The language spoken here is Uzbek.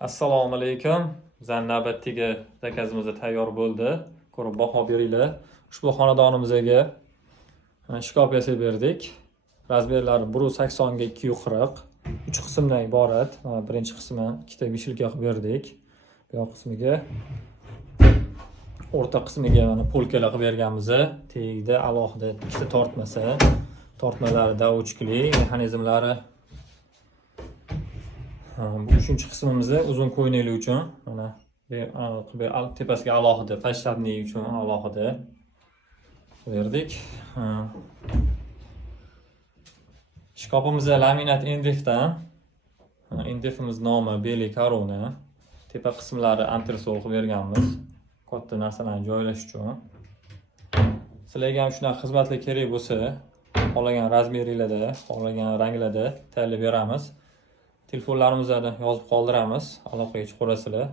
Assalomu alaykum. Bizning navbatdagi zakazimiz tayyor bo'ldi. Ko'rib baho beringlar. Ushbu xonadonimizga shkaf yasab berdik. Razmerlari 1.80 ga 2.40. 3 qismdan iborat. Birinchi qismi ikkita vishilka qilib berdik. Bu yoq qismiga o'rta qismiga mana polkalar qilib berganmiz. Tagida alohida ikkita tortmasi, tortmalarida o'chkili mexanizmlari. Bu uchinchi qismimiz uzun ko'ynakli uchun mana bu tepasiga alohida pashshabniy uchun alohida berdik. Shkafimiz laminat endefdan. Endefimiz nomi Beli Corona. Tepa qismlari antresol qilib berganmiz. Katta narsalarni joylash uchun. Sizlarga ham shunaqa xizmatlar kerak bo'lsa, xohlagan razmerlarda, xohlagan ranglarda tayyorlab beramiz. Telefonlarimizda yozib qoldiramiz, aloqaga chiqaverasizlar.